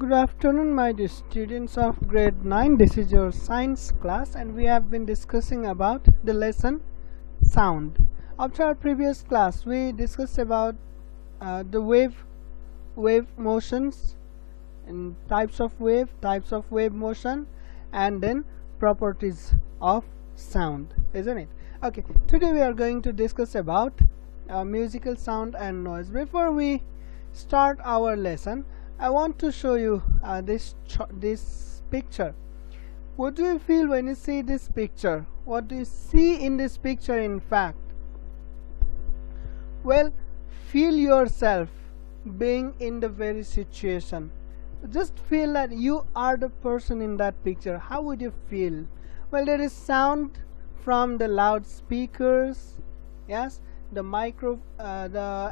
Good afternoon, my dear students of grade 9. This is your science class, and we have been discussing about the lesson sound. After our previous class, we discussed about the wave motions and types of wave motion, and then properties of sound, isn't it? Okay, today we are going to discuss about musical sound and noise. Before we start our lesson, I want to show you this picture. What do you feel when you see this picture? What do you see in this picture? In fact, well, feel yourself being in the very situation. Just feel that you are the person in that picture. How would you feel? Well, there is sound from the loudspeakers, yes, the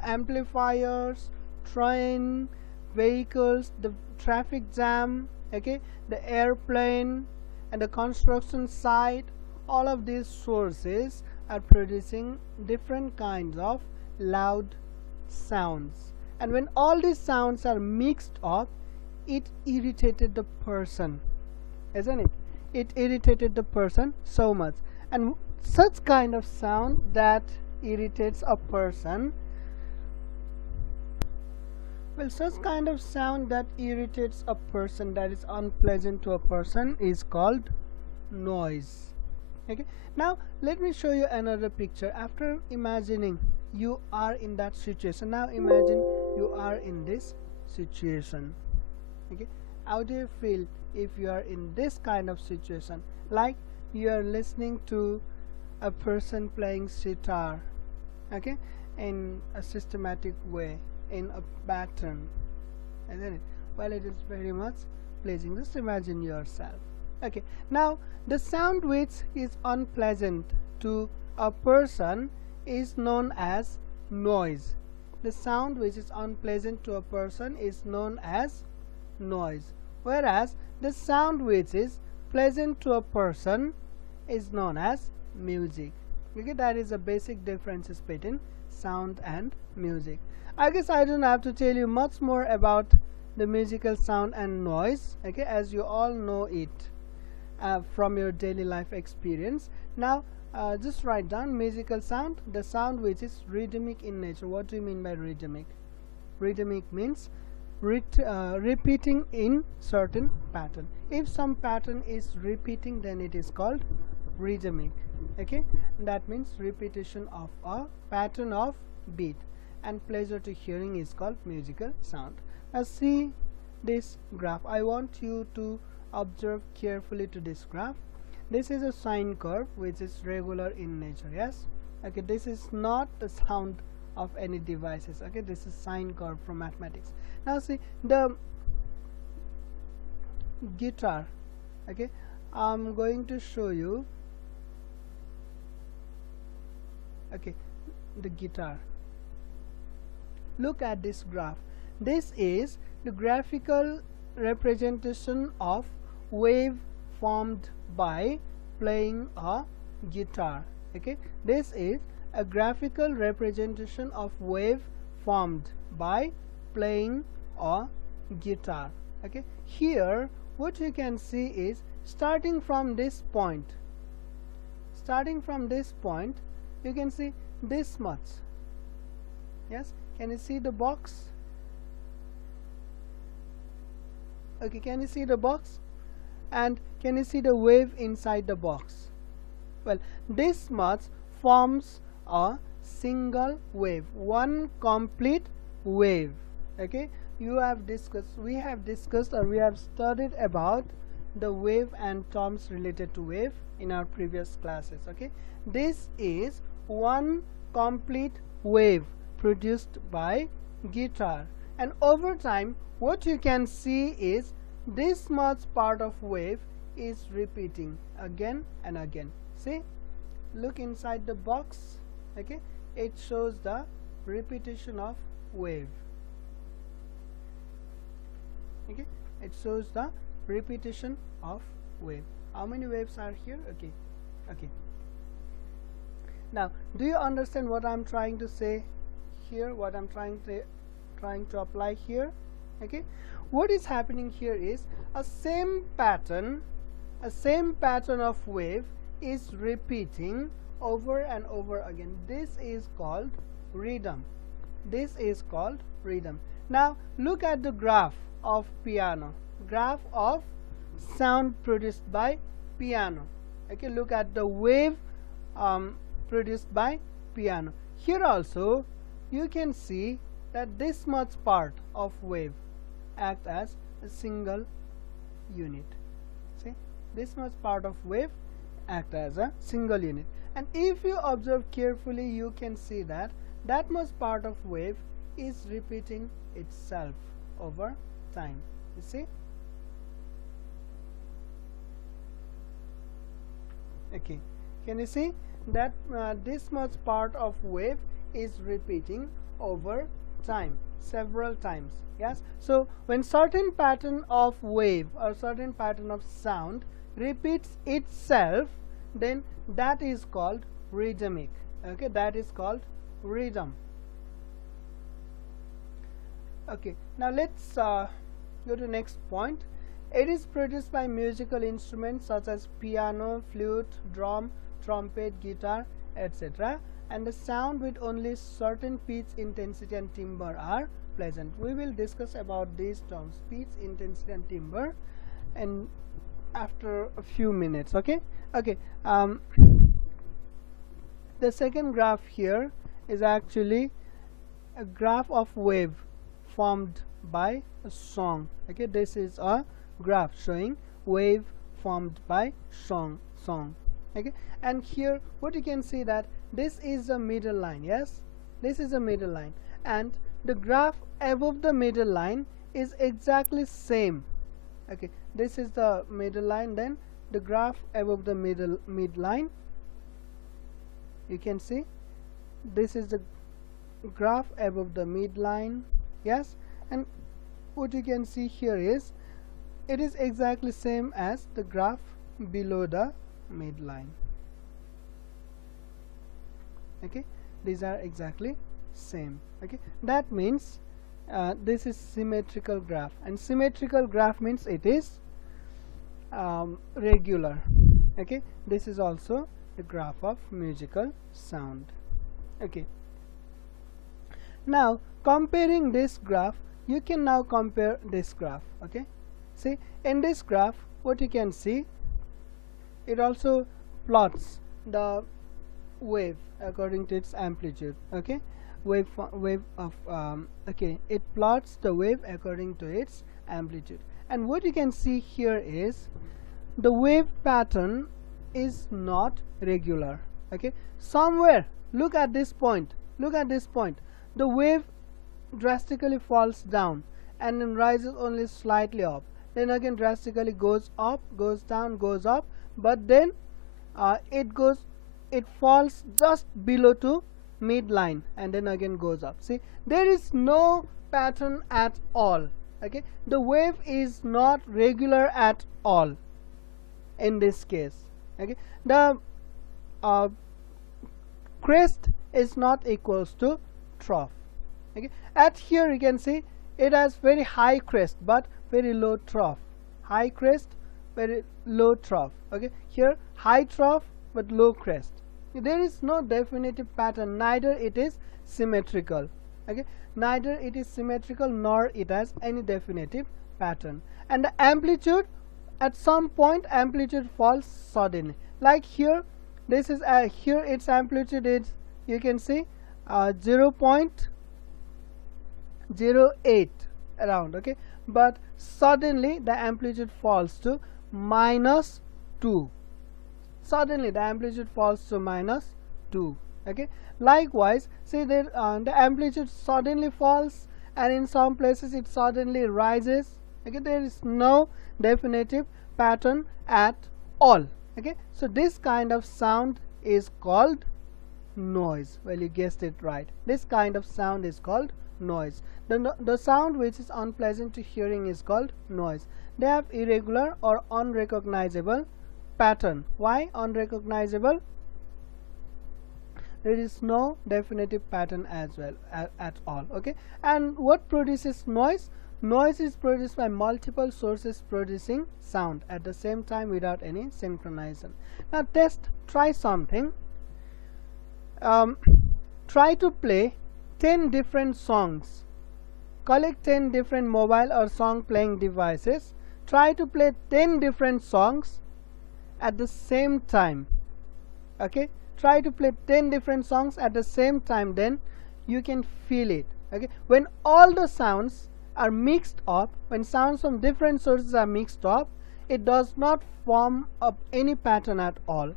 amplifiers, train, vehicles, the traffic jam, okay, the airplane, and the construction site. All of these sources are producing different kinds of loud sounds, and when all these sounds are mixed up, it irritated the person, isn't it? It irritated the person so much. And such kind of sound that irritates a person, well, such kind of sound that irritates a person, that is unpleasant to a person, is called noise. Okay, now let me show you another picture. After imagining you are in that situation, now imagine you are in this situation. Okay, how do you feel if you are in this kind of situation? Like you are listening to a person playing sitar, okay, in a systematic way, in a pattern, isn't it? Well, it is very much pleasing. Just imagine yourself. Okay, now the sound which is unpleasant to a person is known as noise. The sound which is unpleasant to a person is known as noise, whereas the sound which is pleasant to a person is known as music. Okay, that is the basic differences between sound and music. I guess I don't have to tell you much more about the musical sound and noise, okay, as you all know it from your daily life experience. Now just write down musical sound, the sound which is rhythmic in nature. What do you mean by rhythmic? Rhythmic means repeating in certain pattern. If some pattern is repeating, then it is called rhythmic. Okay, that means repetition of a pattern of beat. And pleasure to hearing is called musical sound. Now see this graph. I want you to observe carefully to this graph. This is a sine curve which is regular in nature, yes. Okay, this is not the sound of any devices. Okay, this is sine curve from mathematics. Now see the guitar. Okay, I'm going to show you. Okay, the guitar. Look at this graph. This is the graphical representation of wave formed by playing a guitar. Okay, this is a graphical representation of wave formed by playing a guitar. Okay, here what you can see is starting from this point, you can see this much. Yes, can you see the box? Okay, can you see the box? And can you see the wave inside the box? Well, this much forms a single wave, one complete wave. Okay, we have discussed or we have studied about the wave and terms related to wave in our previous classes. Okay, this is one complete wave produced by guitar, and over time what you can see is this much part of wave is repeating again and again. See, look inside the box. Okay, it shows the repetition of wave. Okay, it shows the repetition of wave. How many waves are here? Okay, now do you understand what I'm trying to say here, what I'm trying to apply here? Okay, what is happening here is a same pattern of wave is repeating over and over again. This is called rhythm. This is called rhythm. Now look at the graph of piano, graph of sound produced by piano. Okay, look at the wave produced by piano. Here also you can see that this much part of wave act as a single unit. See, this much part of wave act as a single unit, and if you observe carefully, you can see that that much part of wave is repeating itself over time. You see? Okay, can you see that this much part of wave is repeating over time, several times? Yes, so when certain pattern of wave or certain pattern of sound repeats itself, then that is called rhythmic. Okay, that is called rhythm. Okay, now let's go to next point. It is produced by musical instruments such as piano, flute, drum, trumpet, guitar, etc., and the sound with only certain pitch, intensity and timbre are pleasant. We will discuss about these terms, pitch, intensity and timbre, and after a few minutes. Okay, the second graph here is actually a graph of wave formed by a song. Okay, this is a graph showing wave formed by song. Okay, and here what you can see that this is a middle line. Yes, this is a middle line, and the graph above the middle line is exactly same. Okay, this is the middle line, then the graph above the midline, you can see this is the graph above the midline. Yes, and what you can see here is it is exactly same as the graph below the midline. Okay, these are exactly same. Okay, that means this is symmetrical graph, and symmetrical graph means it is regular. Okay, this is also the graph of musical sound. Okay, now comparing this graph, you can now compare this graph. Okay, see, in this graph what you can see, it also plots the wave according to its amplitude. Okay, wave of okay, it plots the wave according to its amplitude, and what you can see here is the wave pattern is not regular. Okay, somewhere, look at this point, the wave drastically falls down and then rises only slightly up, then again drastically goes up, goes down, goes up, but then it falls just below to midline and then again goes up. See, there is no pattern at all. Okay, the wave is not regular at all in this case. Okay, the crest is not equals to trough. Okay, at here you can see it has very high crest but very low trough, high crest, very low trough. Okay, here high trough but low crest. There is no definitive pattern, neither it is symmetrical. Okay, neither it is symmetrical nor it has any definitive pattern. And the amplitude, at some point amplitude falls suddenly, like here this is here its amplitude is, you can see 0.08 around. Okay, but suddenly the amplitude falls to -2. Suddenly the amplitude falls to -2. Okay, likewise, see that the amplitude suddenly falls, and in some places it suddenly rises. Okay, there is no definitive pattern at all. Okay, so this kind of sound is called noise. Well, you guessed it right, this kind of sound is called noise. The sound which is unpleasant to hearing is called noise. They have irregular or unrecognizable pattern. Why unrecognizable? There is no definitive pattern as well at all. Okay, and what produces noise? Noise is produced by multiple sources producing sound at the same time without any synchronization. Now try something. Try to play 10 different songs. Collect 10 different mobile or song playing devices. Try to play 10 different songs at the same time. Okay, try to play 10 different songs at the same time, then you can feel it. Okay, when all the sounds are mixed up, when sounds from different sources are mixed up, it does not form up any pattern at all.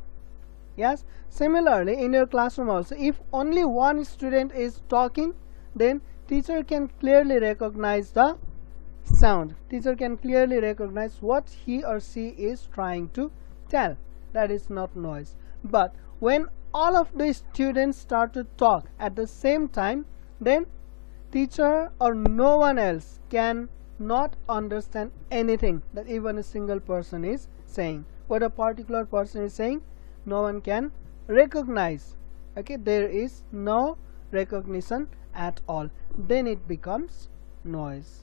Yes, similarly in your classroom also, if only one student is talking, then teacher can clearly recognize the sound. Teacher can clearly recognize what he or she is trying to tell. That is not noise. But when all of the students start to talk at the same time, then teacher or no one else can not understand anything that even a single person is saying. What a particular person is saying, no one can recognize. Okay, there is no recognition at all. Then it becomes noise.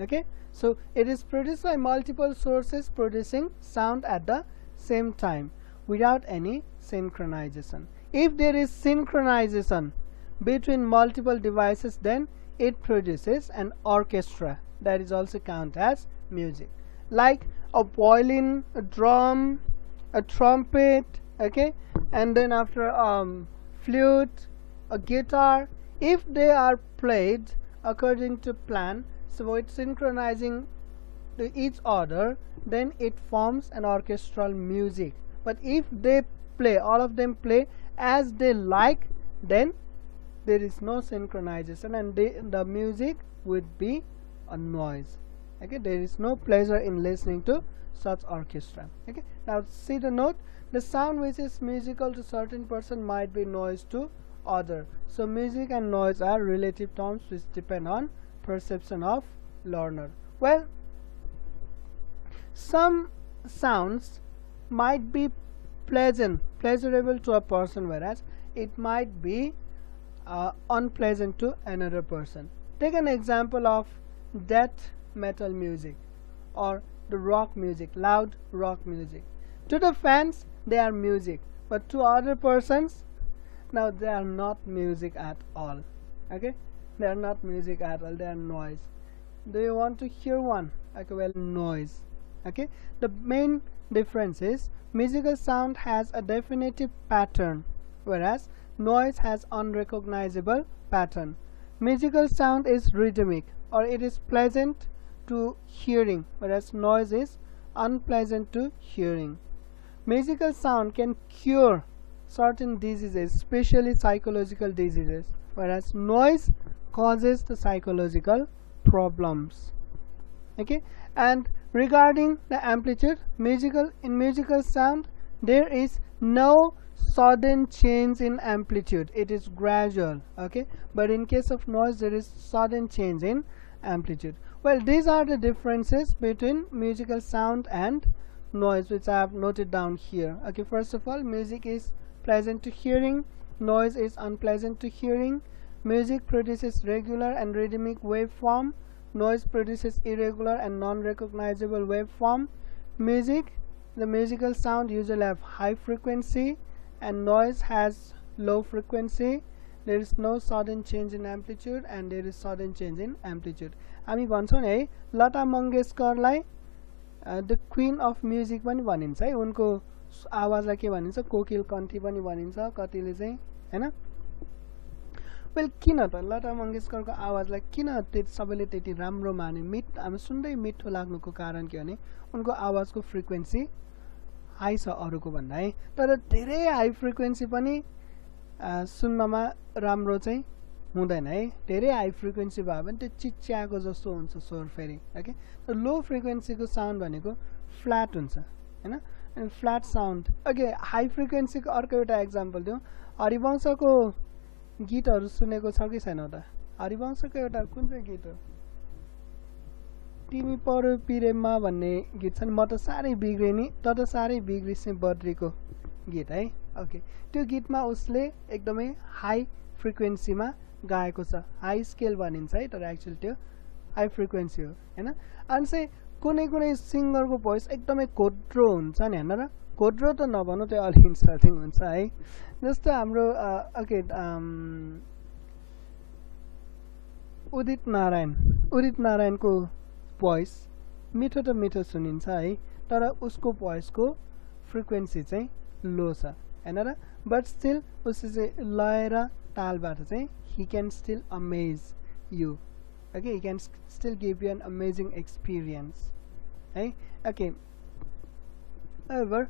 Okay, so it is produced by multiple sources producing sound at the same time without any synchronization. If there is synchronization between multiple devices, then it produces an orchestra. That is also counted as music, like a violin, a drum, a trumpet, okay, and then after flute, a guitar. If they are played according to plan, so it's synchronizing to each other, then it forms an orchestral music. But if they play, all of them play as they like, then there is no synchronization and the music would be a noise. Okay, there is no pleasure in listening to such orchestra. Okay, now see the note. The sound which is musical to certain person might be noise to other. So music and noise are relative terms which depend on perception of learner. Well, some sounds might be pleasurable to a person, whereas it might be unpleasant to another person. Take an example of death metal music or the rock music, loud rock music. To the fans, they are music, but to other persons, now they are not music at all. Okay, they are not music at all, they are noise. Do you want to hear one? Okay, well, noise. Okay, the main difference is musical sound has a definitive pattern, whereas noise has unrecognizable pattern. Musical sound is rhythmic or it is pleasant to hearing, whereas noise is unpleasant to hearing. Musical sound can cure certain diseases, especially psychological diseases, whereas noise causes the psychological problems. Okay, and regarding the amplitude, in musical sound there is no sudden change in amplitude, it is gradual. Okay, but in case of noise there is sudden change in amplitude. Well, these are the differences between musical sound and noise which I have noted down here. Okay, first of all, music is pleasant to hearing, noise is unpleasant to hearing. Music produces regular and rhythmic waveform, noise produces irregular and non-recognizable waveform. The musical sound usually have high frequency and noise has low frequency. There is no sudden change in amplitude and there is sudden change in amplitude. हामी भन्छौं है लता मंगेशकरलाई the queen of music पनि भनिन्छ है, उनको आवाजलाई के भनिन्छ, कोकिल कण्ठी पनि भनिन्छ कतिले चाहिँ, हैन। वेल, किन त लता मंगेशकरको आवाजलाई किन सबैले त्यति राम्रो माने, हामी सुन्दै मिठो लाग्नुको कारण के भने उनको आवाजको फ्रिक्वेन्सी हाई छ अरूको भन्दा है, तर धेरै हाई फ्रिक्वेन्सी पनि सुन्नमा राम्रो चाहिँ हुँदैन है। धेरै हाई फ्रिक्वेन्सी भयो भने त्यो चिच्याको जस्तो हुन्छ स्वर फेरि। ओके, लो फ्रिक्वेन्सीको साउन्ड भनेको फ्ल्याट हुन्छ, हैन, अनि फ्ल्याट साउन्ड। ओके, हाई फ्रिक्वेन्सीको अर्को एउटा एक्जाम्पल दिउँ, हरिवंशको गीतहरू सुनेको छ कि छैन त? हरिवंशको एउटा कुन चाहिँ गीत हो, तिमी परो पिरेमा भन्ने गीत छ नि, म त साह्रै बिग्रे नि त साह्रै बिग्रिसे बद्रीको गीत है। ओके, त्यो गीतमा उसले एकदमै हाई फ्रिक्वेन्सीमा गाएको छ, हाई स्केल भनिन्छ है, तर एक्चुअली त्यो हाई फ्रिक्वेन्सी हो हैन अनि चाहिँ कुनै कुनै सिङ्गरको भोइस एकदमै कोड्रो हुन्छ नि हैन र कोड्रो त नभनौँ त्यो अलि इन्सल्टिङ हुन्छ है जस्तो हाम्रो ओके उदित नारायणको भोइस मिठो त मिठो सुनिन्छ है तर उसको भोइसको फ्रिक्वेन्सी चाहिँ लो छ हैन र बट स्टिल उसले चाहिँ लय र तालबाट चाहिँ he can still amaze you. Okay, he can still give you an amazing experience. Hey, okay. However,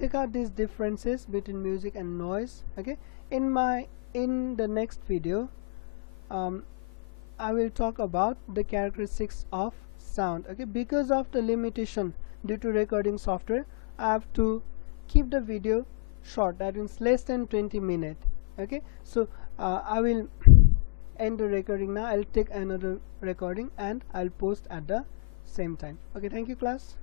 take out these differences between music and noise. Okay, in the next video, I will talk about the characteristics of sound. Okay, because of the limitation due to recording software, I have to keep the video short. That means less than 20 minutes. Okay, so I will end the recording now. I'll take another recording and I'll post at the same time. Okay, thank you class.